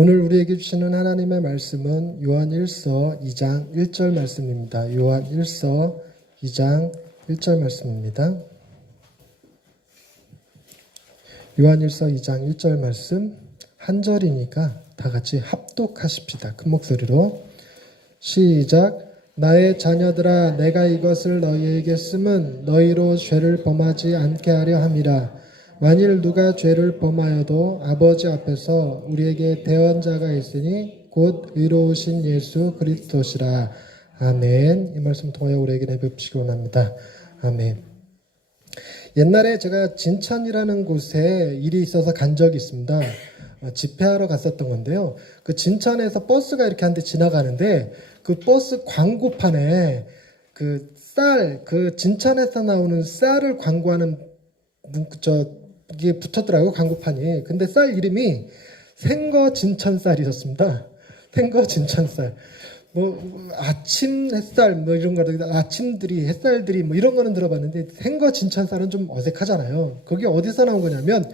오늘 우리에게 주시는 하나님의 말씀은 요한 1서 2장 1절 말씀입니다. 요한 1서 2장 1절 말씀입니다. 요한 1서 2장 1절 말씀 한 절이니까 다 같이 합독하십시다. 큰 목소리로 시작. 나의 자녀들아 내가 이것을 너희에게 쓰면 너희로 죄를 범하지 않게 하려 함이라. 만일 누가 죄를 범하여도 아버지 앞에서 우리에게 대언자가 있으니 곧 의로우신 예수 그리스도시라. 아멘. 이 말씀 통하여 우리에게 내뵙시기 원합니다. 아멘. 옛날에 제가 진천이라는 곳에 일이 있어서 간 적이 있습니다. 집회하러 갔었던 건데요. 그 진천에서 버스가 이렇게 한 대 지나가는데 그 버스 광고판에 그 진천에서 나오는 쌀을 광고하는 이게 붙었더라고요, 광고판이. 근데 쌀 이름이 생거 진천쌀이었습니다. 생거 진천쌀. 아침 햇살, 이런 거, 아침들이, 햇살들이, 이런 거는 들어봤는데, 생거 진천쌀은 좀 어색하잖아요. 그게 어디서 나온 거냐면,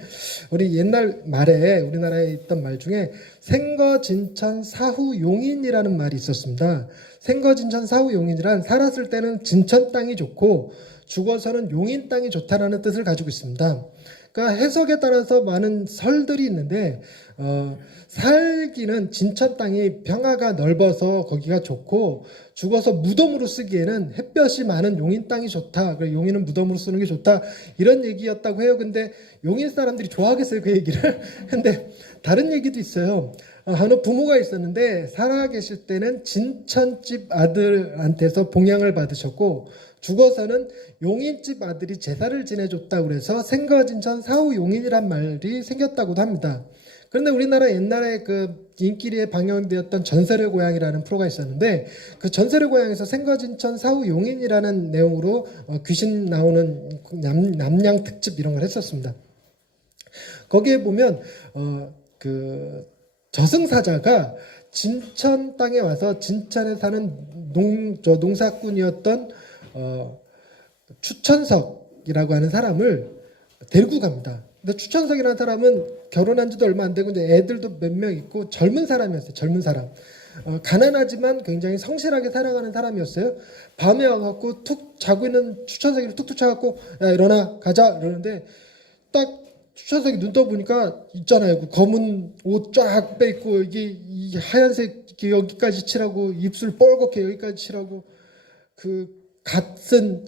우리 옛날 말에, 우리나라에 있던 말 중에, 생거 진천 사후 용인이라는 말이 있었습니다. 생거 진천 사후 용인이란, 살았을 때는 진천 땅이 좋고, 죽어서는 용인 땅이 좋다라는 뜻을 가지고 있습니다. 그러니까 해석에 따라서 많은 설들이 있는데 살기는 진천 땅이 평화가 넓어서 거기가 좋고 죽어서 무덤으로 쓰기에는 햇볕이 많은 용인 땅이 좋다. 용인은 무덤으로 쓰는 게 좋다. 이런 얘기였다고 해요. 근데 용인 사람들이 좋아하겠어요, 그 얘기를. 근데 다른 얘기도 있어요. 어느 부모가 있었는데 살아계실 때는 진천집 아들한테서 봉양을 받으셨고 죽어서는 용인집 아들이 제사를 지내줬다고 그래서 생거진천 사후 용인이란 말이 생겼다고도 합니다. 그런데 우리나라 옛날에 그 인기리에 방영되었던 전설의 고향이라는 프로가 있었는데 그 전설의 고향에서 생거진천 사후 용인이라는 내용으로 귀신 나오는 남양 특집 이런 걸 했었습니다. 거기에 보면 그 저승사자가 진천 땅에 와서 진천에 사는 농사꾼이었던 추천석이라고 하는 사람을 데리고 갑니다. 근데 추천석이라는 사람은 결혼한 지도 얼마 안 되고 이제 애들도 몇 명 있고 젊은 사람이었어요. 젊은 사람. 가난하지만 굉장히 성실하게 살아가는 사람이었어요. 밤에 와갖고 툭 자고 있는 추천석이를 툭툭 쳐갖고 야 일어나 가자 이러는데 딱 추천석이 눈 떠보니까 있잖아요. 그 검은 옷 쫙 빼입고 이 하얀색 여기까지 칠하고 입술 뻘겋게 여기까지 칠하고 그 갓쓴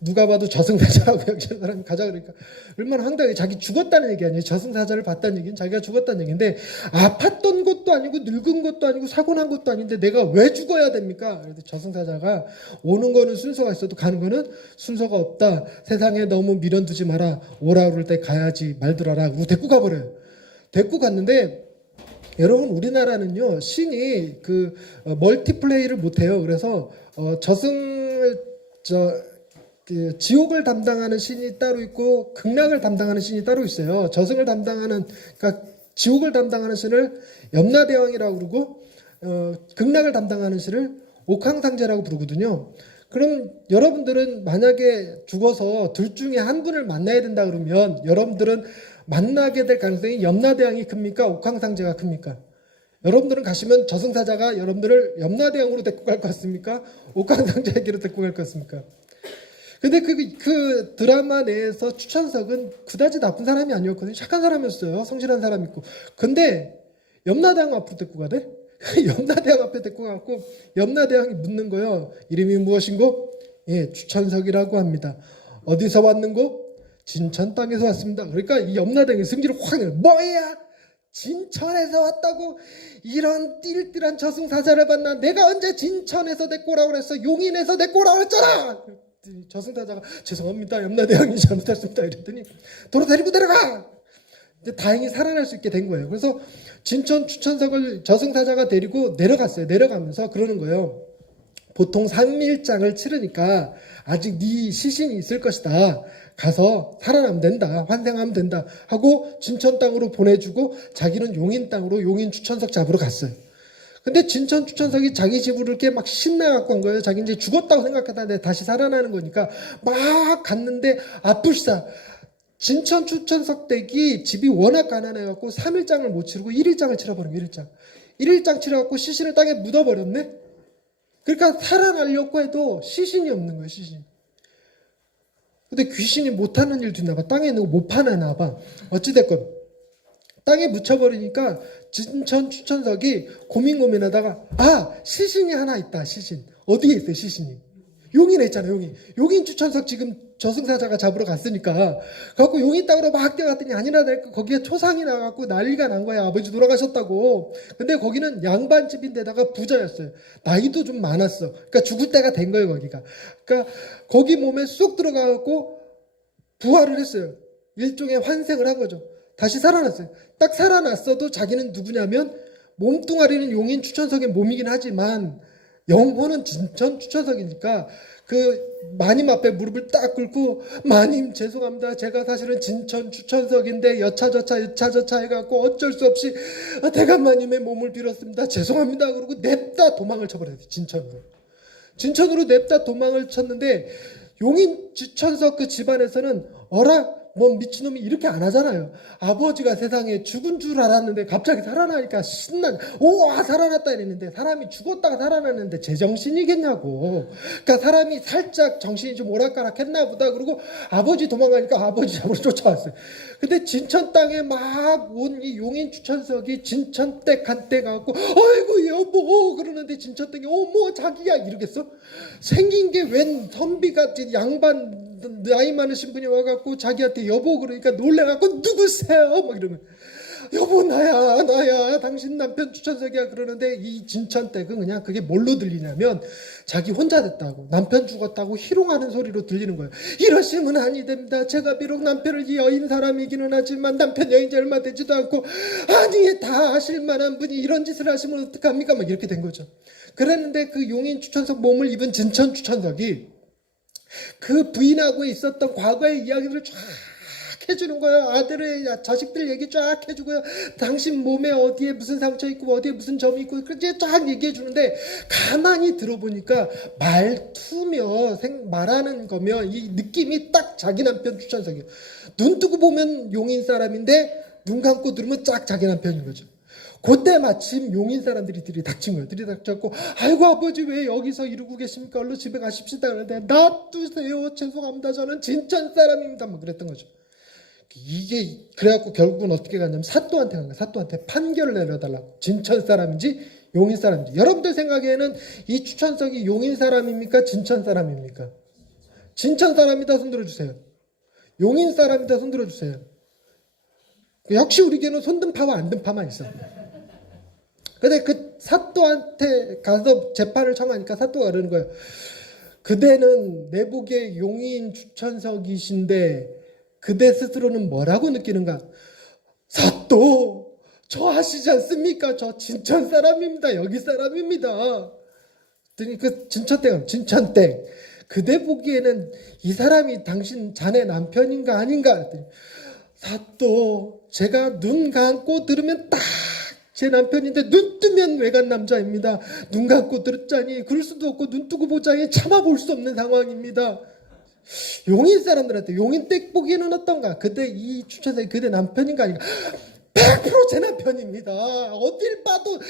누가 봐도 저승사자라고 여기는 사람이 가자 그러니까 얼마나 황당해. 자기 죽었다는 얘기 아니에요. 저승사자를 봤다는 얘기는 자기가 죽었다는 얘기인데 아팠던 것도 아니고 늙은 것도 아니고 사고 난 것도 아닌데 내가 왜 죽어야 됩니까? 그래서 저승사자가 오는 거는 순서가 있어도 가는 거는 순서가 없다. 세상에 너무 미련두지 마라. 오라 그럴 때 가야지 말 들어라. 그리고 데리고 가버려요. 데리고 갔는데 여러분 우리나라는요 신이 그 멀티플레이를 못해요. 그래서 지옥을 담당하는 신이 따로 있고 극락을 담당하는 신이 따로 있어요. 그러니까 지옥을 담당하는 신을 염라대왕이라고 그러고 극락을 담당하는 신을 옥황상제라고 부르거든요. 그럼 여러분들은 만약에 죽어서 둘 중에 한 분을 만나야 된다 그러면 여러분들은 만나게 될 가능성이 염라대왕이 큽니까? 옥황상제가 큽니까? 여러분들은 가시면 저승사자가 여러분들을 염라대왕으로 데리고 갈 것 같습니까? 옥황상제에게로 데리고 갈 것 같습니까? 근데 그 드라마 내에서 추천석은 그다지 나쁜 사람이 아니었거든요. 착한 사람이었어요. 성실한 사람이 있고. 근데 염라대왕 앞으로 데리고 가대? 염라대왕 앞에 데리고 가고 염라대왕이 묻는 거예요. 이름이 무엇인고? 예, 추천석이라고 합니다. 어디서 왔는고? 진천 땅에서 왔습니다. 그러니까 이 염라대왕이 승질을 확 내요. 뭐야? 진천에서 왔다고? 이런 띨띨한 저승사자를 봤나? 내가 언제 진천에서 데리고 오라고 그랬어? 용인에서 데리고 오라고 그랬잖아! 저승사자가 죄송합니다. 염라대왕이 잘못했습니다. 이랬더니 도로 데리고 내려가! 근데 다행히 살아날 수 있게 된 거예요. 그래서 진천 추천석을 저승사자가 데리고 내려갔어요. 내려가면서 그러는 거예요. 보통 3일장을 치르니까 아직 네 시신이 있을 것이다. 가서 살아나면 된다. 환생하면 된다. 하고 진천 땅으로 보내주고 자기는 용인 땅으로 용인 추천석 잡으러 갔어요. 근데 진천 추천석이 자기 집으로 이렇게 막 신나갖고 온 거예요. 자기 이제 죽었다고 생각했다는데 다시 살아나는 거니까 막 갔는데 아뿔싸 진천 추천석 댁이 집이 워낙 가난해갖고 3일장을 못 치르고 1일장을 치러버린 거예요. 1일장. 1일장 치러갖고 시신을 땅에 묻어버렸네. 그러니까 살아나려고 해도 시신이 없는 거예요. 시신. 근데 귀신이 못하는 일도 있나 봐. 땅에 있는 거 못 파내나 봐. 어찌됐건 땅에 묻혀버리니까 진천 추천석이 고민하다가 시신이 하나 있다. 시신. 어디에 있어요? 시신이. 용인에 있잖아요. 용인 추천석 지금 저승사자가 잡으러 갔으니까 갖고 용인 땅으로 막 뛰어갔더니 아니나 다를까 거기에 초상이 나갖고 난리가 난 거야. 아버지 돌아가셨다고. 근데 거기는 양반집인데다가 부자였어요. 나이도 좀 많았어. 그러니까 죽을 때가 된 거예요. 거기가. 그러니까 거기 몸에 쑥 들어가갖고 부활을 했어요. 일종의 환생을 한 거죠. 다시 살아났어요. 딱 살아났어도 자기는 누구냐면 몸뚱아리는 용인 추천석의 몸이긴 하지만 영혼은 진천 추천석이니까 그 마님 앞에 무릎을 딱 꿇고 마님 죄송합니다. 제가 사실은 진천 추천석인데 여차저차 해갖고 어쩔 수 없이 대감마님의 몸을 빌었습니다. 죄송합니다. 그러고 냅다 도망을 쳐버렸어요. 진천으로 냅다 도망을 쳤는데 용인 추천석 그 집안에서는 뭐 미친놈이 이렇게 안 하잖아요. 아버지가 세상에 죽은 줄 알았는데 갑자기 살아나니까 우와 살아났다 이랬는데 사람이 죽었다가 살아났는데 제정신이겠냐고. 그러니까 사람이 살짝 정신이 좀 오락가락했나 보다. 그리고 아버지 도망가니까 아버지 잡으러 쫓아왔어요. 근데 진천 땅에 막 온 이 용인 추천석이 진천댁 한때 가고 아이고 여보 그러는데 진천댁이 어머 자기야 이러겠어? 생긴 게 웬 선비같이 양반 나이 많으신 분이 와갖고 자기한테 여보 그러니까 놀래갖고 누구세요? 막 이러면 여보 나야 당신 남편 추천석이야 그러는데 이 진천댁은 그냥 그게 뭘로 들리냐면 자기 혼자 됐다고 남편 죽었다고 희롱하는 소리로 들리는 거예요. 이러시면 아니 됩니다. 제가 비록 남편을 여인 사람이기는 하지만 남편 여인 지 얼마 되지도 않고 아니 다 아실 만한 분이 이런 짓을 하시면 어떡합니까? 막 이렇게 된 거죠. 그랬는데 그 용인 추천석 몸을 입은 진천 추천석이 그 부인하고 있었던 과거의 이야기를 쫙 해주는 거예요. 아들의 자식들 얘기 쫙 해주고요. 당신 몸에 어디에 무슨 상처 있고 어디에 무슨 점이 있고 그렇게 쫙 얘기해 주는데 가만히 들어보니까 말투며 말하는 거며 이 느낌이 딱 자기 남편 추천석이에요. 눈 뜨고 보면 용인 사람인데 눈 감고 들으면 딱 자기 남편인 거죠. 그때 마침 용인 사람들이 들이닥친 거예요. 들이닥쳤고 아이고 아버지 왜 여기서 이러고 계십니까? 얼른 집에 가십시다. 그런데 놔두세요. 죄송합니다. 저는 진천 사람입니다. 뭐 그랬던 거죠. 이게 그래갖고 결국은 어떻게 갔냐면 사또한테 간 거예요. 사또한테 판결을 내려달라고. 진천 사람인지 용인 사람인지. 여러분들 생각에는 이 추천석이 용인 사람입니까? 진천 사람입니까? 진천 사람이다 손 들어주세요. 용인 사람이다 손 들어주세요. 역시 우리 교회는 손든 파와 안 든 파만 있어. 근데 그 사또한테 가서 재판을 청하니까 사또가 그러는 거예요. 그대는 내복의 용인 추천석이신데 그대 스스로는 뭐라고 느끼는가? 사또 저 아시지 않습니까? 저 진천 사람입니다. 여기 사람입니다. 그랬더니 그 진천댁 그대 보기에는 이 사람이 당신 자네 남편인가 아닌가? 그랬더니 사또 제가 눈 감고 들으면 딱 제 남편인데 눈 뜨면 외간 남자입니다. 눈 감고 들었자니 그럴 수도 없고 눈 뜨고 보자니 참아볼 수 없는 상황입니다. 용인 사람들한테 용인 댁 보기에는 어떤가? 그때 이 추천석이 그대 남편인가 아닌가? 100% 제 남편입니다. 어딜 봐도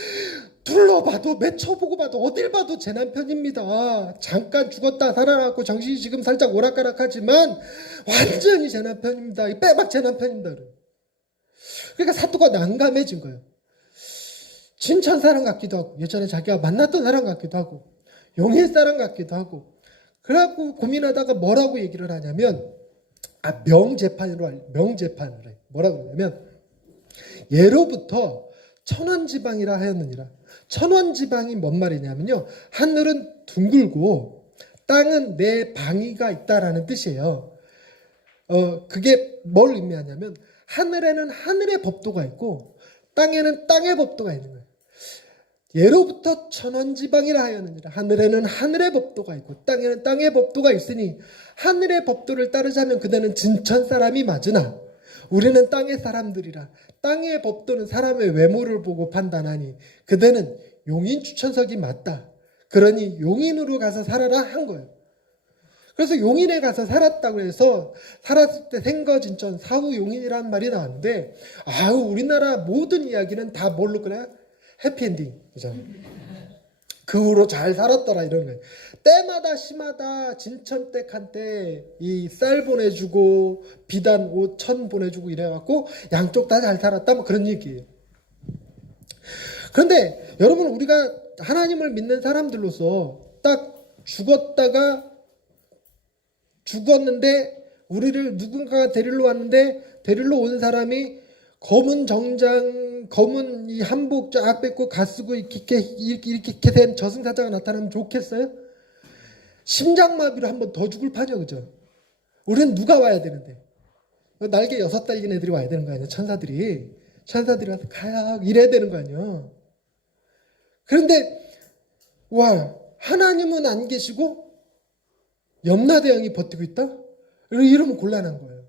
둘러봐도 맺혀보고 봐도 어딜 봐도 제 남편입니다. 잠깐 죽었다 살아났고 정신이 지금 살짝 오락가락하지만 완전히 제 남편입니다. 빼박 제 남편입니다. 그러니까 사또가 난감해진 거예요. 진천 사람 같기도 하고 예전에 자기가 만났던 사람 같기도 하고 용인 사람 같기도 하고 그래갖고 고민하다가 뭐라고 얘기를 하냐면 명재판을 해. 뭐라고 그러냐면 예로부터 천원지방이라 하였느니라. 천원지방이 뭔 말이냐면요. 하늘은 둥글고 땅은 내 방위가 있다라는 뜻이에요. 그게 뭘 의미하냐면 하늘에는 하늘의 법도가 있고 땅에는 땅의 법도가 있는 거예요. 예로부터 천원지방이라 하였느니라. 하늘에는 하늘의 법도가 있고 땅에는 땅의 법도가 있으니 하늘의 법도를 따르자면 그대는 진천 사람이 맞으나 우리는 땅의 사람들이라. 땅의 법도는 사람의 외모를 보고 판단하니 그대는 용인 추천석이 맞다. 그러니 용인으로 가서 살아라 한 거예요. 그래서 용인에 가서 살았다고 해서 살았을 때 생거진천 사후 용인이라는 말이 나왔는데 아유 우리나라 모든 이야기는 다 뭘로 그래? 해피엔딩. 그죠? 그 후로 잘 살았더라 이런 거예요. 때마다 시마다 진천댁 한테 이 쌀 보내주고 비단 옷 천 보내주고 이래갖고 양쪽 다 잘 살았다 뭐 그런 얘기예요. 그런데 여러분 우리가 하나님을 믿는 사람들로서 딱 죽었는데 우리를 누군가가 데리러 왔는데 데리러 온 사람이 검은 정장, 검은 이 한복 쫙 뺏고 가 쓰고 이렇게 된 저승사자가 나타나면 좋겠어요? 심장마비로 한 번 더 죽을 판이야, 그죠? 우리는 누가 와야 되는데? 날개 6 달린 애들이 와야 되는 거 아니야, 천사들이 와서 가야 이래야 되는 거 아니야. 그런데 와 하나님은 안 계시고 염라대왕이 버티고 있다? 이러면 곤란한 거예요.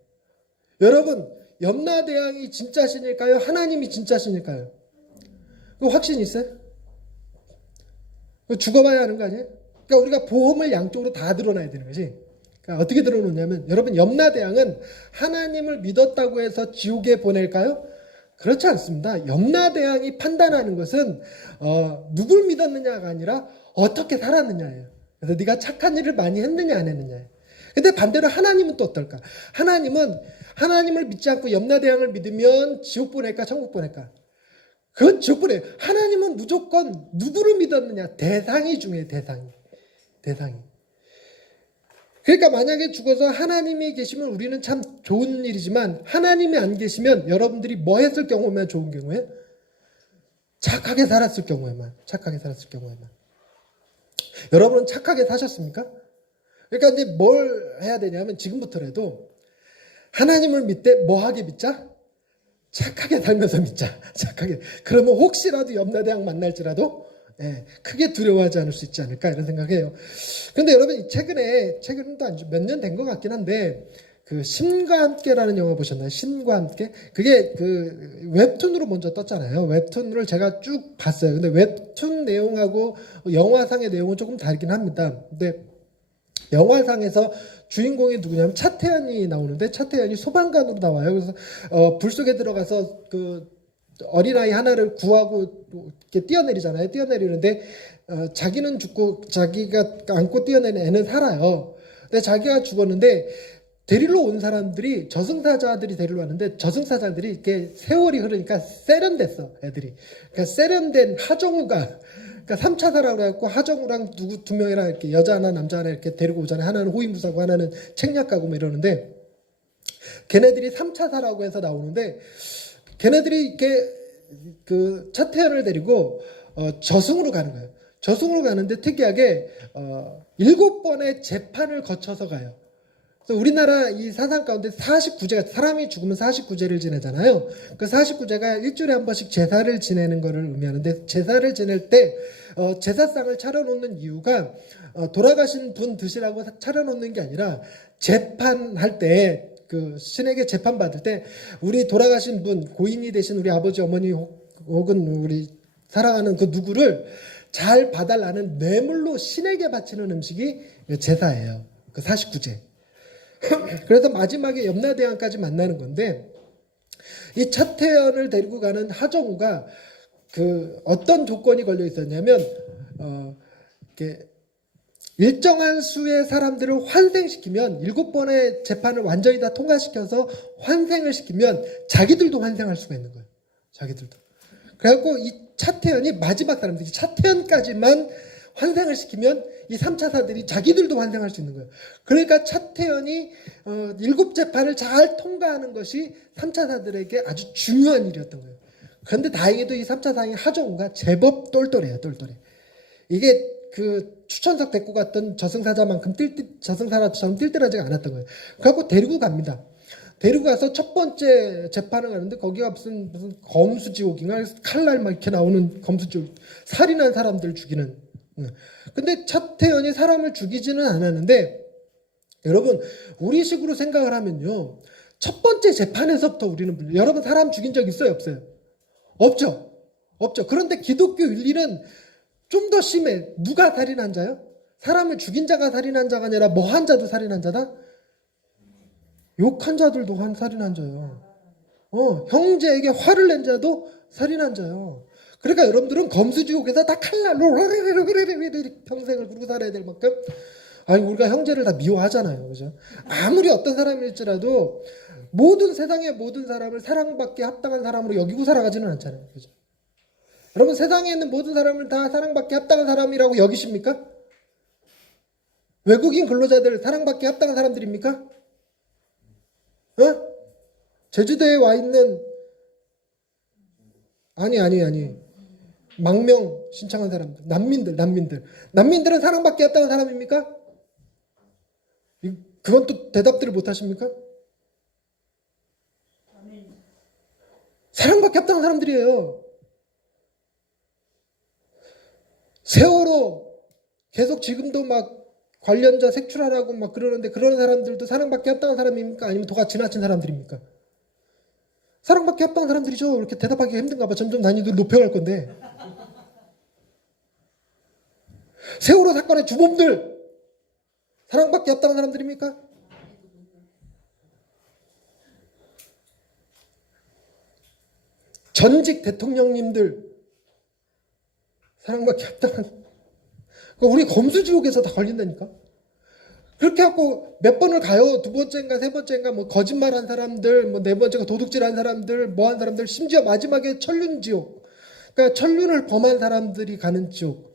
여러분 염라대왕이 진짜 신일까요? 하나님이 진짜 신일까요? 그 확신 있어요? 죽어봐야 하는 거 아니에요? 그러니까 우리가 보험을 양쪽으로 다 드러나야 되는 거지. 그러니까 어떻게 드러놓냐면 여러분 염라대왕은 하나님을 믿었다고 해서 지옥에 보낼까요? 그렇지 않습니다. 염라대왕이 판단하는 것은 누굴 믿었느냐가 아니라 어떻게 살았느냐예요. 그래서 네가 착한 일을 많이 했느냐 안 했느냐예요. 근데 반대로 하나님은 또 어떨까? 하나님은 하나님을 믿지 않고 염라대왕을 믿으면 지옥 보낼까 천국 보낼까? 그건 지옥 보내. 하나님은 무조건 누구를 믿었느냐 대상이 중요해요. 대상이. 그러니까 만약에 죽어서 하나님이 계시면 우리는 참 좋은 일이지만 하나님이 안 계시면 여러분들이 뭐 했을 경우면 좋은 경우에 착하게 살았을 경우에만 여러분은 착하게 사셨습니까? 그러니까 이제 뭘 해야 되냐면 지금부터라도 하나님을 믿되 뭐하게 믿자? 착하게 살면서 믿자. 착하게. 그러면 혹시라도 염라대왕 만날지라도 크게 두려워하지 않을 수 있지 않을까 이런 생각해요. 그런데 여러분 최근도 몇 년 된 것 같긴 한데 그 신과 함께라는 영화 보셨나요? 신과 함께? 그게 그 웹툰으로 먼저 떴잖아요. 웹툰을 제가 쭉 봤어요. 근데 웹툰 내용하고 영화상의 내용은 조금 다르긴 합니다. 근데 영화상에서 주인공이 누구냐면 차태현이 나오는데 차태현이 소방관으로 나와요. 그래서 불 속에 들어가서 그 어린아이 하나를 구하고 이렇게 뛰어내리잖아요. 뛰어내리는데 자기는 죽고 자기가 안고 뛰어내린 애는 살아요. 근데 자기가 죽었는데 데리러 온 사람들이 저승사자들이 데리러 왔는데 저승사자들이 이렇게 세월이 흐르니까 세련됐어 애들이. 그러니까 세련된 하정우가 그러니까 3차사라고 해갖고 하정우랑 누구 2명이랑 이렇게 여자 하나 남자 하나 이렇게 데리고 오잖아요. 하나는 호위무사고 하나는 책략가고 뭐 이러는데 걔네들이 3차사라고 해서 나오는데 걔네들이 이렇게 그 차태현을 데리고 저승으로 가는 거예요. 저승으로 가는데 특이하게 7번의 재판을 거쳐서 가요. 그래서 우리나라 이 사상 가운데 49제가 사람이 죽으면 49제를 지내잖아요. 그 49제가 일주일에 한 번씩 제사를 지내는 것을 의미하는데 제사를 지낼 때 제사상을 차려놓는 이유가 돌아가신 분 드시라고 차려놓는 게 아니라 재판할 때 그 신에게 재판 받을 때 우리 돌아가신 분 고인이 되신 우리 아버지 어머니 혹은 우리 사랑하는 그 누구를 잘 봐달라는 뇌물로 신에게 바치는 음식이 제사예요. 그 49제. 그래서 마지막에 염라대왕까지 만나는 건데 이 차태현을 데리고 가는 하정우가 그 어떤 조건이 걸려 있었냐면 이렇게 일정한 수의 사람들을 환생시키면 7번의 재판을 완전히 다 통과시켜서 환생을 시키면 자기들도 환생할 수가 있는 거예요. 자기들도. 그래갖고 이 차태현이 마지막 사람들이 차태현까지만 환생을 시키면 이 3차사들이 자기들도 환생할 수 있는 거예요. 그러니까 차태현이 7재판을 잘 통과하는 것이 3차사들에게 아주 중요한 일이었던 거예요. 그런데 다행히도 이 3차사인 하정우가 제법 똘똘해요. 이게 그 추천석 데리고 갔던 저승사자만큼 저승사자처럼 띨띨하지가 않았던 거예요. 그래갖고 데리고 갑니다. 데리고 가서 첫 번째 재판을 가는데 거기가 무슨 검수지옥인가 칼날 막 이렇게 나오는 검수지옥 살인한 사람들 죽이는. 근데 차태현이 사람을 죽이지는 않았는데 여러분 우리식으로 생각을 하면요 첫 번째 재판에서부터 우리는 여러분 사람 죽인 적 있어요 없어요? 없죠. 그런데 기독교 윤리는 좀 더 심해. 누가 살인한 자요? 사람을 죽인 자가 살인한 자가 아니라 뭐 한 자도 살인한 자다? 욕한 자들도 살인한 자예요. 형제에게 화를 낸 자도 살인한 자예요. 그러니까 여러분들은 검수지옥에서 다 칼날로 평생을 그러고 살아야 될 만큼, 아니 우리가 형제를 다 미워하잖아요, 그죠? 아무리 어떤 사람일지라도 모든 세상의 모든 사람을 사랑받기에 합당한 사람으로 여기고 살아가지는 않잖아요, 그죠? 여러분 세상에 있는 모든 사람을 다 사랑받기에 합당한 사람이라고 여기십니까? 외국인 근로자들 사랑받기에 합당한 사람들입니까? 제주도에 와 있는 아니 망명 신청한 사람들, 난민들은 사랑받기 합당한 사람입니까? 그건 또 대답들을 못 하십니까? 사랑받기 합당한 사람들이에요. 세월호 계속 지금도 막 관련자 색출하라고 막 그러는데, 그런 사람들도 사랑받기 합당한 사람입니까? 아니면 도가 지나친 사람들입니까? 사랑받기 합당한 사람들이죠. 이렇게 대답하기가 힘든가 봐. 점점 난이도를 높여갈 건데. 세월호 사건의 주범들 사랑받기 합당한 사람들입니까? 전직 대통령님들 사랑받기 합당한, 그러니까 우리 검수지옥에서 다 걸린다니까. 그렇게 하고 몇 번을 가요. 두 번째인가 세 번째인가 뭐 거짓말한 사람들, 뭐 네 번째가 도둑질한 사람들, 뭐 한 사람들, 심지어 마지막에 천륜지옥, 그러니까 천륜을 범한 사람들이 가는 지옥.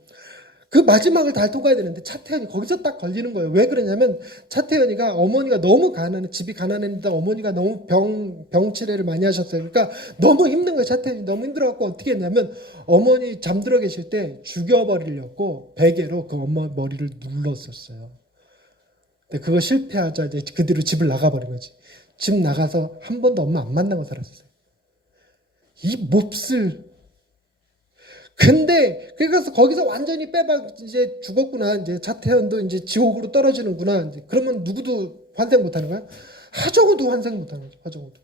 그 마지막을 다 통과해야 되는데 차태현이 거기서 딱 걸리는 거예요. 왜 그러냐면 차태현이가 어머니가 너무 집이 가난했는데 어머니가 너무 병치레를 많이 하셨어요. 그러니까 너무 힘든 거예요. 차태현이 너무 힘들어갖고 어떻게 했냐면 어머니 잠들어 계실 때 죽여버리려고 베개로 그 엄마 머리를 눌렀었어요. 근데 그거 실패하자 이제 그대로 집을 나가버린 거지. 집 나가서 한 번도 엄마 안 만나고 살았어요. 이 몹쓸. 근데 그래서 거기서 완전히 빼박 이제 죽었구나, 이제 차태현도 이제 지옥으로 떨어지는구나, 이제 그러면 누구도 환생 못하는 거야? 하정우도 환생 못하는 거죠. 하정우도.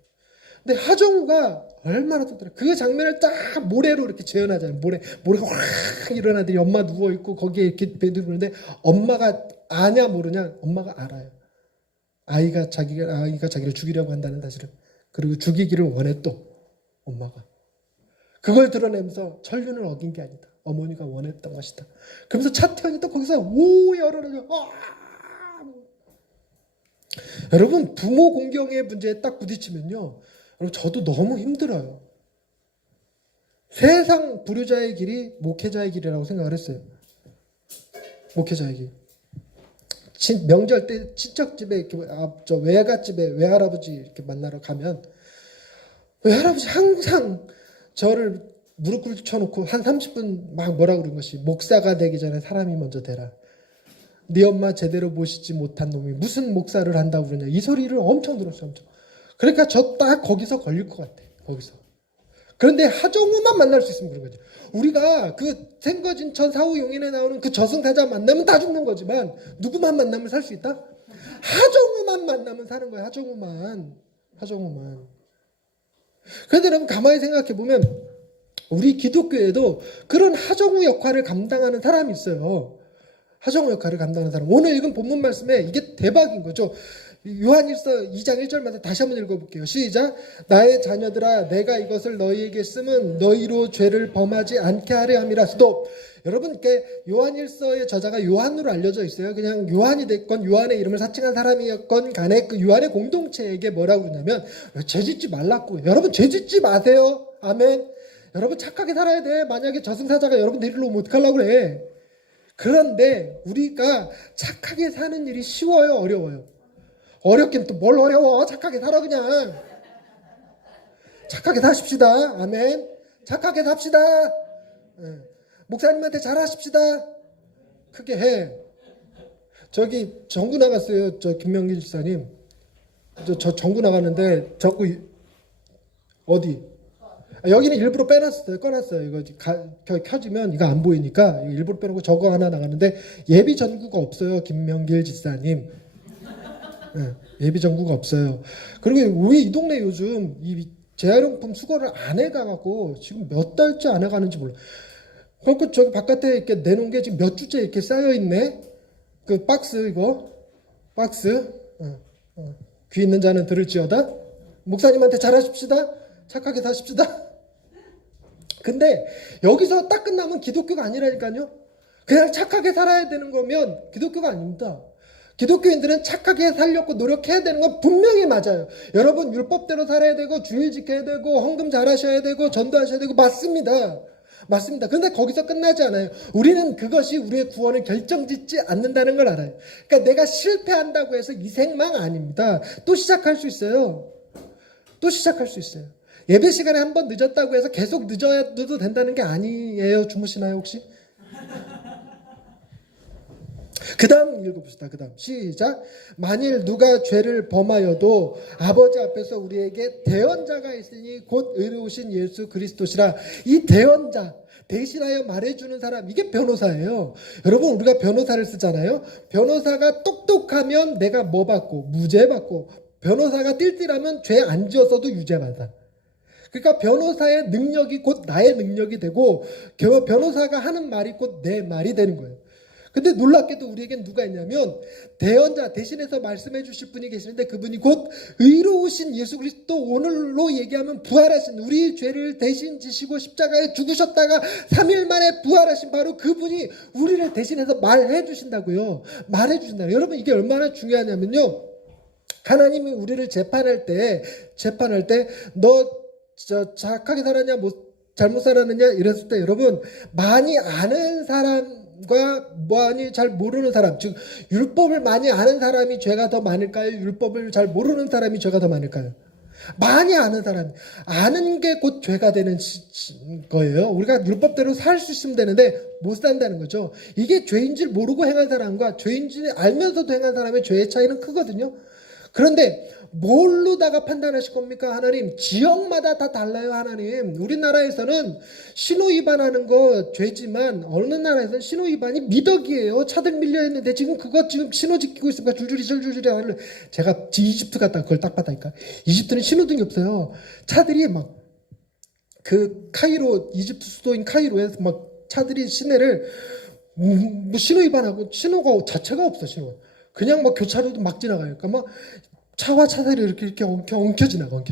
근데 하정우가 얼마나 좋더라. 그 장면을 딱 모래로 이렇게 재현하잖아요. 모래가 확 일어나더니 엄마 누워 있고 거기에 이렇게 배드는데 엄마가 아냐 모르냐? 엄마가 알아요. 아이가 자기를 죽이려고 한다는 사실을. 그리고 죽이기를 원했또 엄마가. 그걸 드러내면서 천륜을 어긴 게 아니다. 어머니가 원했던 것이다. 그러면서 차태현이 또 거기서 열어를 여러분 부모 공경의 문제에 딱 부딪히면요, 여러분 저도 너무 힘들어요. 세상 불효자의 길이 목회자의 길이라고 생각을 했어요. 목회자의 길. 명절 때 친척집에 이렇게 외갓집에 외할아버지 이렇게 만나러 가면 외할아버지 항상 저를 무릎 꿇쳐놓고 한 30분 막 뭐라 그런 것이, 목사가 되기 전에 사람이 먼저 되라. 네 엄마 제대로 모시지 못한 놈이 무슨 목사를 한다고 그러냐. 이 소리를 엄청 들었어요. 엄청. 그러니까 저 딱 거기서 걸릴 것 같아. 거기서. 그런데 하정우만 만날 수 있으면 그런 거죠. 우리가 그 생거진천 사후용인에 나오는 그 저승사자 만나면 다 죽는 거지만 누구만 만나면 살 수 있다? 하정우만 만나면 사는 거야. 하정우만. 그런데 여러분 가만히 생각해 보면 우리 기독교에도 그런 하정우 역할을 감당하는 사람이 있어요. 하정우 역할을 감당하는 사람. 오늘 읽은 본문 말씀에 이게 대박인 거죠. 요한일서 2장 1절마다 다시 한번 읽어볼게요. 시작. 나의 자녀들아, 내가 이것을 너희에게 쓰면 너희로 죄를 범하지 않게 하려 함이라. 스톱. 여러분, 요한일서의 저자가 요한으로 알려져 있어요. 그냥 요한이 됐건 요한의 이름을 사칭한 사람이었건 간에 그 요한의 공동체에게 뭐라고 그러냐면 죄짓지 말라고. 여러분 죄짓지 마세요. 아멘. 여러분 착하게 살아야 돼. 만약에 저승사자가 여러분 데리러 오면 어떡하려고 그래. 그런데 우리가 착하게 사는 일이 쉬워요, 어려워요? 어렵긴 또 뭘 어려워. 착하게 살아 그냥. 착하게 사십시다. 아멘. 착하게 삽시다. 목사님한테 잘하십시다. 크게 해. 저기 전구 나갔어요. 저 김명길 집사님. 저 전구 나갔는데 자꾸 어디? 여기는 일부러 빼놨어요. 꺼놨어요. 이거 켜지면 이거 안 보이니까 일부러 빼놓고 저거 하나 나갔는데 예비 전구가 없어요. 김명길 집사님. 예비 전구가 없어요. 그리고 우리 이 동네 요즘 이 재활용품 수거를 안 해가갖고 지금 몇 달째 안 해가는지 몰라. 그래서 저기 바깥에 이렇게 내놓은 게 지금 몇 주째 이렇게 쌓여 있네. 그 박스 이거 박스 귀 있는 자는 들을지어다. 목사님한테 잘하십시다. 착하게 사십시다. 근데 여기서 딱 끝나면 기독교가 아니라니까요. 그냥 착하게 살아야 되는 거면 기독교가 아닙니다. 기독교인들은 착하게 살려고 노력해야 되는 건 분명히 맞아요. 여러분 율법대로 살아야 되고 주일 지켜야 되고 헌금 잘하셔야 되고 전도하셔야 되고 맞습니다. 맞습니다. 그런데 거기서 끝나지 않아요. 우리는 그것이 우리의 구원을 결정짓지 않는다는 걸 알아요. 그러니까 내가 실패한다고 해서 이 생망 아닙니다. 또 시작할 수 있어요. 또 시작할 수 있어요. 예배 시간에 한 번 늦었다고 해서 계속 늦어도 된다는 게 아니에요. 주무시나요 혹시? 그 다음 읽어봅시다. 그 다음 시작. 만일 누가 죄를 범하여도 아버지 앞에서 우리에게 대언자가 있으니 곧 의로우신 예수 그리스도시라. 이 대언자, 대신하여 말해주는 사람, 이게 변호사예요. 여러분 우리가 변호사를 쓰잖아요. 변호사가 똑똑하면 내가 뭐 받고 무죄 받고, 변호사가 띨띨하면 죄 안 지었어도 유죄 받아. 그러니까 변호사의 능력이 곧 나의 능력이 되고, 변호사가 하는 말이 곧 내 말이 되는 거예요. 근데 놀랍게도 우리에겐 누가 있냐면 대언자, 대신해서 말씀해 주실 분이 계시는데 그분이 곧 의로우신 예수 그리스도, 오늘로 얘기하면 부활하신, 우리 죄를 대신 지시고 십자가에 죽으셨다가 3일 만에 부활하신 바로 그분이 우리를 대신해서 말해 주신다고요. 말해 주신다. 여러분 이게 얼마나 중요하냐면요, 하나님이 우리를 재판할 때 너 착하게 살았냐 잘못 살았느냐 이랬을 때, 여러분 많이 아는 사람과 많이 잘 모르는 사람, 즉 율법을 많이 아는 사람이 죄가 더 많을까요? 율법을 잘 모르는 사람이 죄가 더 많을까요? 많이 아는 사람, 아는 게 곧 죄가 되는 거예요. 우리가 율법대로 살 수 있으면 되는데 못 산다는 거죠. 이게 죄인 줄 모르고 행한 사람과 죄인 줄 알면서도 행한 사람의 죄의 차이는 크거든요. 그런데 뭘로다가 판단하실 겁니까? 하나님 지역마다 다 달라요. 하나님 우리나라에서는 신호 위반하는 거 죄지만 어느 나라에서는 신호 위반이 미덕이에요. 차들 밀려 있는데 지금 신호 지키고 있으니까 줄줄이 하길래 제가 이집트 갔다 그걸 딱 봤다니까. 이집트는 신호등이 없어요. 차들이 막 그 카이로, 이집트 수도인 카이로에서 막 차들이 시내를 뭐 신호 위반하고, 신호가 자체가 없어. 신호 그냥 막 교차로도 막 지나가요. 그러니까 막 차와 차들이 이렇게 엉켜 지나가.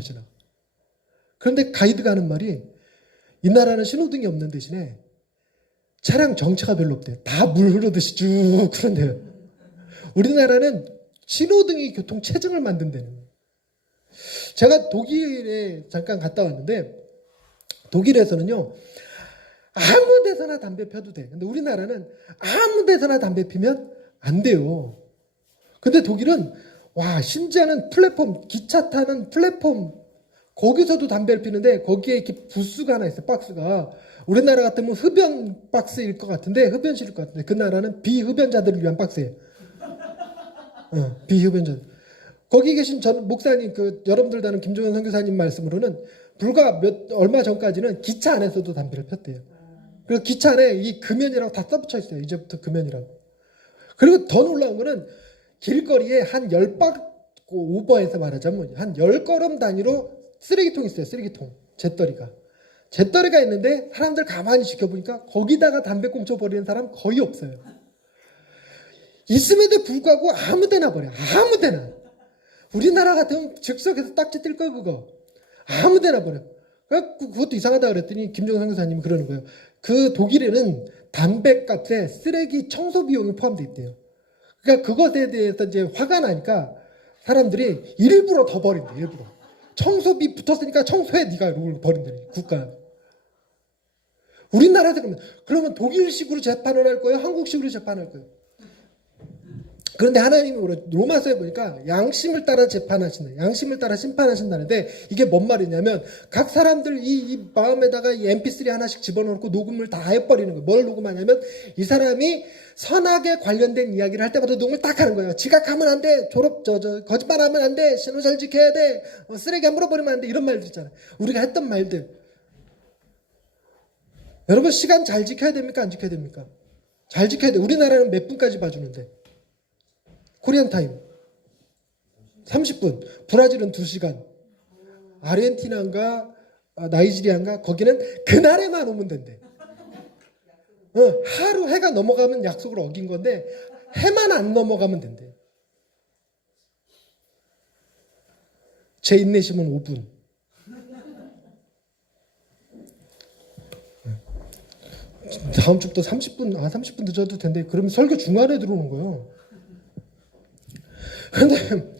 그런데 가이드가 하는 말이, 이 나라는 신호등이 없는 대신에 차량 정체가 별로 없대요. 다 물 흐르듯이 쭉 흐른대요. 우리나라는 신호등이 교통 체증을 만든다는 거예요. 제가 독일에 잠깐 갔다 왔는데, 독일에서는요 아무 데서나 담배 펴도 돼. 근데 우리나라는 아무 데서나 담배 피면 안 돼요. 근데 독일은 심지어는 플랫폼, 기차 타는 플랫폼, 거기서도 담배를 피는데 거기에 이렇게 부스가 하나 있어요. 박스가. 우리나라 같으면 흡연 박스일 것 같은데, 흡연실일 것 같은데, 그 나라는 비흡연자들을 위한 박스예요. 비흡연자들. 거기 계신 전 목사님, 여러분들 아는 김종현 선교사님 말씀으로는 불과 얼마 전까지는 기차 안에서도 담배를 폈대요. 그리고 기차 안에 이 금연이라고 다 써붙여 있어요. 이제부터 금연이라고. 그리고 더 놀라운 거는 길거리에 한 10박, 오버해서 말하자면 한 10걸음 단위로 쓰레기통이 있어요. 쓰레기통. 재떨이가 있는데 사람들 가만히 지켜보니까 거기다가 담배 꽁초 버리는 사람 거의 없어요. 있음에도 불구하고 아무 데나 버려. 아무 데나. 우리나라 같으면 즉석에서 딱지 뜰 거 그거. 아무 데나 버려. 그것도 이상하다 그랬더니 김종선 선교사님이 그러는 거예요. 그 독일에는 담배값에 쓰레기 청소 비용이 포함되어 있대요. 그러니까 그것에 대해서 이제 화가 나니까 사람들이 일부러 더 버린대. 일부러. 청소비 붙었으니까 청소해 네가 이걸 버린다니, 국가. 우리나라에서 그러면 독일식으로 재판을 할 거예요? 한국식으로 재판할 거예요? 그런데 하나님이 로마서에 보니까 양심을 따라 재판하신다, 양심을 따라 심판하신다는데, 이게 뭔 말이냐면 각 사람들 이 마음에다가 이 MP3 하나씩 집어넣고 녹음을 다 해버리는 거예요. 뭘 녹음하냐면 이 사람이 선악에 관련된 이야기를 할 때마다 녹음을 딱 하는 거예요. 지각하면 안 돼, 거짓말하면 안 돼, 신호 잘 지켜야 돼, 쓰레기 함부로 버리면 안 돼, 이런 말들 있잖아요. 우리가 했던 말들. 여러분 시간 잘 지켜야 됩니까? 안 지켜야 됩니까? 잘 지켜야 돼. 우리나라는 몇 분까지 봐주는데? 코리안 타임 30분, 브라질은 2시간, 아르헨티나인가 나이지리아인가 거기는 그날에만 오면 된대. 하루 해가 넘어가면 약속을 어긴 건데 해만 안 넘어가면 된대요. 제 인내심은 5분. 다음 주부터 30분, 30분 늦어도 된대. 그러면 설교 중간에 들어오는 거예요. 그런데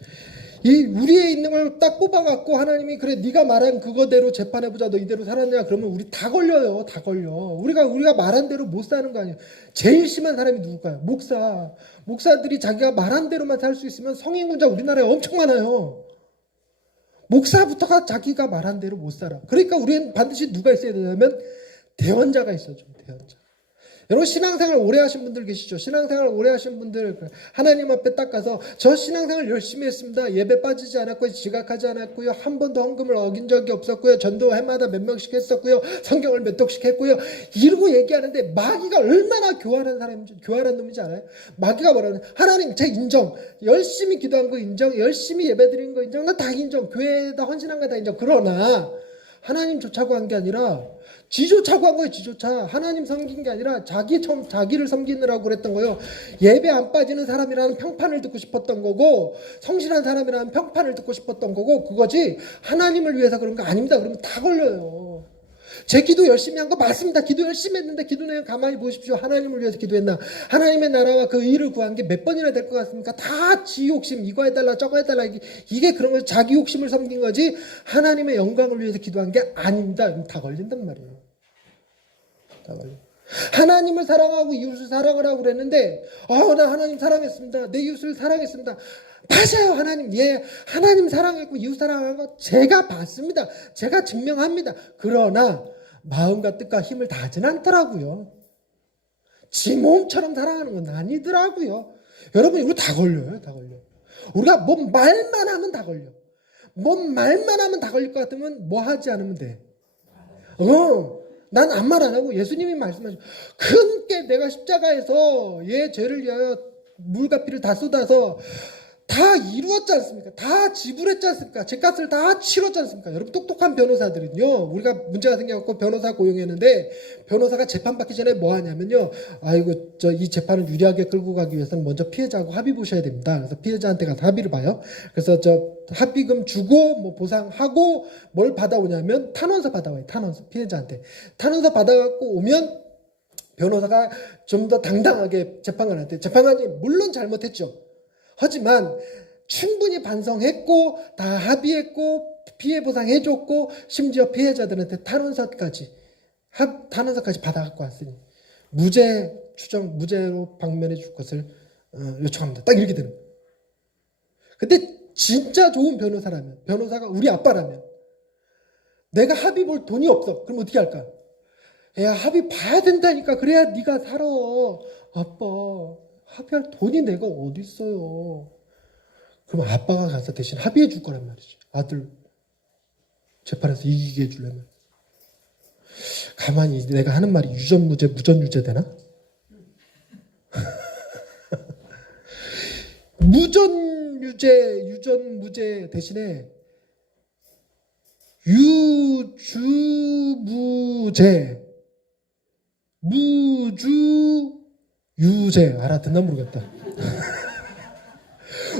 이 우리에 있는 걸 딱 뽑아갖고 하나님이 그래 네가 말한 그거대로 재판해보자. 너 이대로 살았냐? 그러면 우리 다 걸려요. 다 걸려. 우리가 말한 대로 못 사는 거 아니에요. 제일 심한 사람이 누굴까요? 목사. 목사들이 자기가 말한 대로만 살 수 있으면 성인군자 우리나라에 엄청 많아요. 목사부터가 자기가 말한 대로 못 살아. 그러니까 우리는 반드시 누가 있어야 되냐면 대원자가 있어줘. 대원자. 여러분 신앙생활 오래 하신 분들 계시죠? 신앙생활 오래 하신 분들 하나님 앞에 딱 가서 저 신앙생활 열심히 했습니다. 예배 빠지지 않았고요. 지각하지 않았고요. 한 번도 헌금을 어긴 적이 없었고요. 전도 해마다 몇 명씩 했었고요. 성경을 몇 독씩 했고요. 이러고 얘기하는데 마귀가 얼마나 교활한 사람인지, 교활한 놈인지 알아요? 마귀가 뭐라는 하나님 제 인정. 열심히 기도한 거 인정. 열심히 예배 드린 거 인정. 나 다 인정. 교회에다 헌신한 거 다 인정. 그러나 하나님 쫓아고 한 게 아니라 지조차고 한 거예요. 지조차. 하나님 섬긴 게 아니라 자기를 섬기느라고 그랬던 거예요. 예배 안 빠지는 사람이라는 평판을 듣고 싶었던 거고 성실한 사람이라는 평판을 듣고 싶었던 거고 그거지 하나님을 위해서 그런 거 아닙니다. 그러면 다 걸려요. 제 기도 열심히 한 거 맞습니다. 기도 열심히 했는데 기도 내용 가만히 보십시오. 하나님을 위해서 기도했나? 하나님의 나라와 그 의를 구한 게 몇 번이나 될 것 같습니까? 다 지 욕심, 이거 해달라 저거 해달라 이게 그런 거 자기 욕심을 섬긴 거지 하나님의 영광을 위해서 기도한 게 아닙니다. 다 걸린단 말이에요. 다 걸려. 하나님을 사랑하고 이웃을 사랑하라고 그랬는데 나 하나님 사랑했습니다. 내 이웃을 사랑했습니다. 맞아요. 하나님 하나님 사랑했고 이웃 사랑한 거 제가 봤습니다. 제가 증명합니다. 그러나 마음과 뜻과 힘을 다하진 않더라고요. 지 몸처럼 사랑하는 건 아니더라고요. 여러분 이거 다 걸려요. 다 걸려. 우리가 뭔 말만 하면 다 걸려. 뭔 말만 하면 다 걸릴 것 같으면 뭐 하지 않으면 돼. 난 아무 말 안 하고 예수님이 말씀하시고 큰게 내가 십자가에서 죄를 위하여 물과 피를 다 쏟아서 다 이루었지 않습니까? 다 지불했지 않습니까? 죄값을 다 치렀지 않습니까? 여러분 똑똑한 변호사들은요. 우리가 문제가 생겨갖고 변호사 고용했는데 변호사가 재판받기 전에 뭐 하냐면요. 아이고 이 재판을 유리하게 끌고 가기 위해서는 먼저 피해자하고 합의 보셔야 됩니다. 그래서 피해자한테 가서 합의를 봐요. 그래서 합의금 주고 뭐 보상하고 뭘 받아오냐면 탄원서 받아와요. 탄원서 피해자한테. 탄원서 받아갖고 오면 변호사가 좀 더 당당하게 재판관한테 재판관이 물론 잘못했죠. 하지만 충분히 반성했고 다 합의했고 피해 보상해줬고 심지어 피해자들한테 탄원서까지 받아갖고 왔으니 무죄로 방면해 줄 것을 요청합니다. 딱 이렇게 되는 거예요. 근데 진짜 좋은 변호사가 우리 아빠라면 내가 합의 볼 돈이 없어. 그럼 어떻게 할까? 야 합의 봐야 된다니까. 그래야 네가 살아. 아빠 합의할 돈이 내가 어디 있어요. 그럼 아빠가 가서 대신 합의해 줄 거란 말이지. 아들 재판에서 이기게 해주려면. 가만히 내가 하는 말이 유전무죄 무전유죄 되나? 유전무죄 대신에 무주유죄 알아듣나 모르겠다.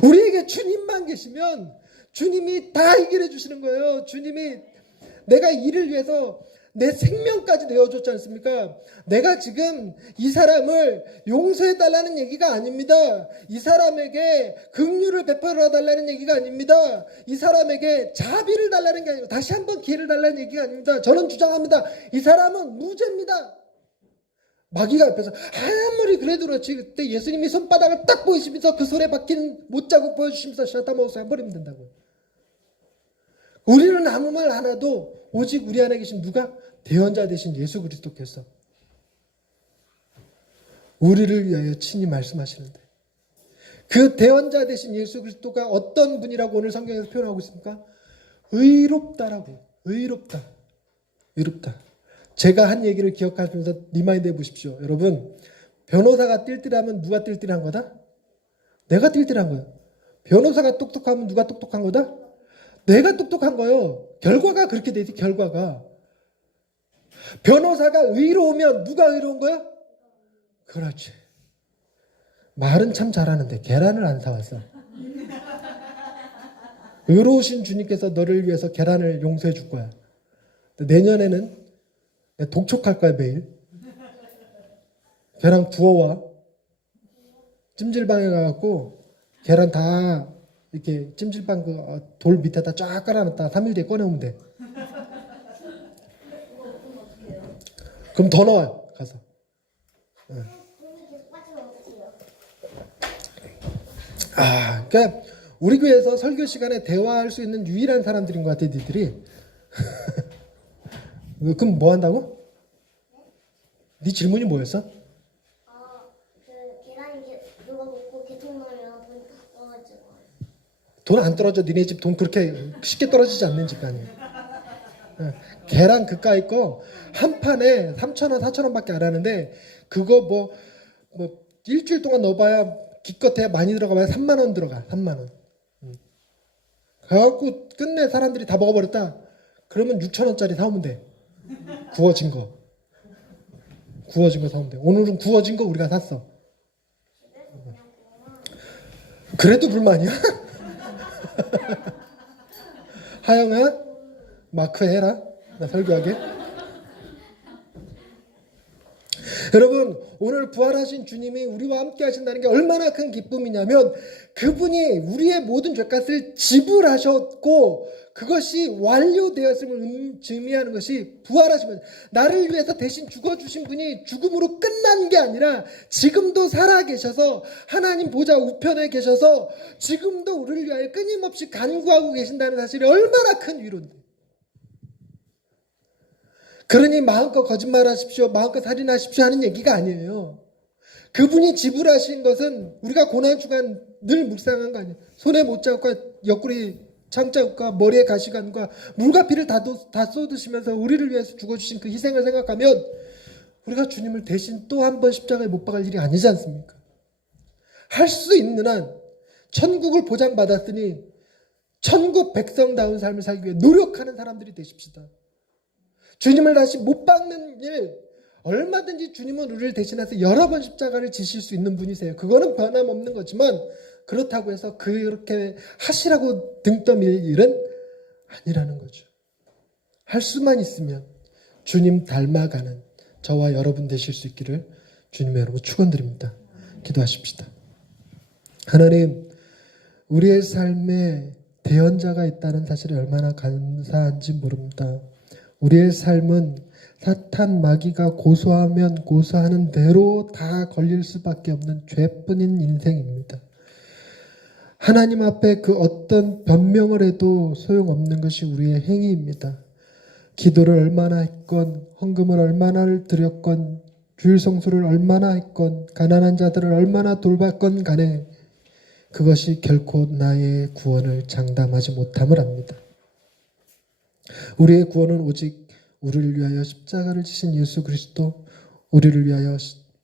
우리에게 주님만 계시면 주님이 다 해결해 주시는 거예요. 주님이 내가 이를 위해서 내 생명까지 내어줬지 않습니까? 내가 지금 이 사람을 용서해달라는 얘기가 아닙니다. 이 사람에게 긍휼을 베풀어 달라는 얘기가 아닙니다. 이 사람에게 자비를 달라는 게 아니고 다시 한번 기회를 달라는 얘기가 아닙니다. 저는 주장합니다. 이 사람은 무죄입니다. 마귀가 옆에서 아무리 그래도 그렇지 그때 예수님이 손바닥을 딱 보이시면서 그 손에 박힌 못자국 보여주시면서 샤타마우스 해버리면 된다고요. 우리는 아무 말 안 해도 오직 우리 안에 계신 누가? 대언자 되신 예수 그리스도께서 우리를 위하여 친히 말씀하시는데 그 대언자 되신 예수 그리스도가 어떤 분이라고 오늘 성경에서 표현하고 있습니까? 의롭다라고. 의롭다. 제가 한 얘기를 기억하시면서 리마인드 해보십시오. 여러분 변호사가 띨띨하면 누가 띨띨한 거다? 내가 띨띨한 거예요. 변호사가 똑똑하면 누가 똑똑한 거다? 내가 똑똑한 거예요. 결과가 그렇게 되지. 결과가 변호사가 의로우면 누가 의로운 거야? 그렇지. 말은 참 잘하는데 계란을 안 사왔어. 의로우신 주님께서 너를 위해서 계란을 용서해 줄 거야. 내년에는 내가 독촉할 거야 매일. 계란 구워와. 찜질방에 가갖고 계란 다 이렇게 찜질방 그 돌 밑에다 쫙 깔아놨다가 3일 뒤에 꺼내오면 돼. 그럼 더 넣어요. 가서. 그러니까 우리 교회에서 설교 시간에 대화할 수 있는 유일한 사람들인 것 같아, 니들이. 그럼 뭐 한다고? 네 질문이 뭐였어? 계란이 누가 먹고 개통 넣으면 돈 떨어지고. 돈 안 떨어져. 니네 집 돈 그렇게 쉽게 떨어지지 않는 집 아니에요. 계란 그까이 거 한 판에 3,000원, 4,000원밖에 안 하는데 그거 뭐 일주일 동안 넣어봐야 기껏해야 많이 들어가봐야 3만 원 들어가. 3만 원. 그래갖고 끝내 사람들이 다 먹어버렸다. 그러면 6,000원짜리 사오면 돼. 구워진 거 사오면 돼. 오늘은 구워진 거 우리가 샀어. 그래도 불만이야? 하영아, 마크 해라. 나 설교하게. 여러분, 오늘 부활하신 주님이 우리와 함께 하신다는 게 얼마나 큰 기쁨이냐면 그분이 우리의 모든 죄값을 지불하셨고 그것이 완료되었음을 의미하는 것이 부활하시면 나를 위해서 대신 죽어주신 분이 죽음으로 끝난 게 아니라 지금도 살아계셔서 하나님 보좌 우편에 계셔서 지금도 우리를 위하여 끊임없이 간구하고 계신다는 사실이 얼마나 큰 위로인데. 그러니 마음껏 거짓말하십시오, 마음껏 살인하십시오 하는 얘기가 아니에요. 그분이 지불하신 것은 우리가 고난주간 늘 묵상한 거 아니에요. 손에 못자국과 옆구리 창자국과 머리에 가시관과 물과 피를 다 쏟으시면서 우리를 위해서 죽어주신 그 희생을 생각하면 우리가 주님을 대신 또 한 번 십자가에 못 박을 일이 아니지 않습니까? 할 수 있는 한 천국을 보장받았으니 천국 백성다운 삶을 살기 위해 노력하는 사람들이 되십시다. 주님을 다시 못 박는 일, 얼마든지 주님은 우리를 대신해서 여러 번 십자가를 지실 수 있는 분이세요. 그거는 변함없는 거지만 그렇다고 해서 그렇게 하시라고 등 떠밀 일은 아니라는 거죠. 할 수만 있으면 주님 닮아가는 저와 여러분 되실 수 있기를 주님의 여러분 축원드립니다. 기도하십시다. 하나님, 우리의 삶에 대언자가 있다는 사실이 얼마나 감사한지 모릅니다. 우리의 삶은 사탄 마귀가 고소하면 고소하는 대로 다 걸릴 수밖에 없는 죄뿐인 인생입니다. 하나님 앞에 그 어떤 변명을 해도 소용없는 것이 우리의 행위입니다. 기도를 얼마나 했건, 헌금을 얼마나 드렸건, 주일 성수를 얼마나 했건, 가난한 자들을 얼마나 돌봤건 간에 그것이 결코 나의 구원을 장담하지 못함을 압니다. 우리의 구원은 오직 우리를 위하여 십자가를 지신 예수 그리스도, 우리를 위하여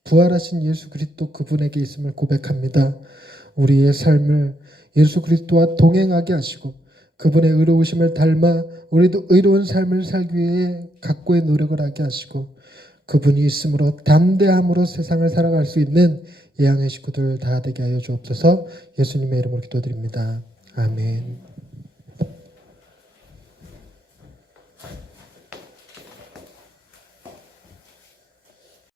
부활하신 예수 그리스도 그분에게 있음을 고백합니다. 우리의 삶을 예수 그리스도와 동행하게 하시고 그분의 의로우심을 닮아 우리도 의로운 삶을 살기 위해 각고의 노력을 하게 하시고 그분이 있음으로 담대함으로 세상을 살아갈 수 있는 예양의 식구들 다 되게 하여 주옵소서. 예수님의 이름으로 기도드립니다. 아멘.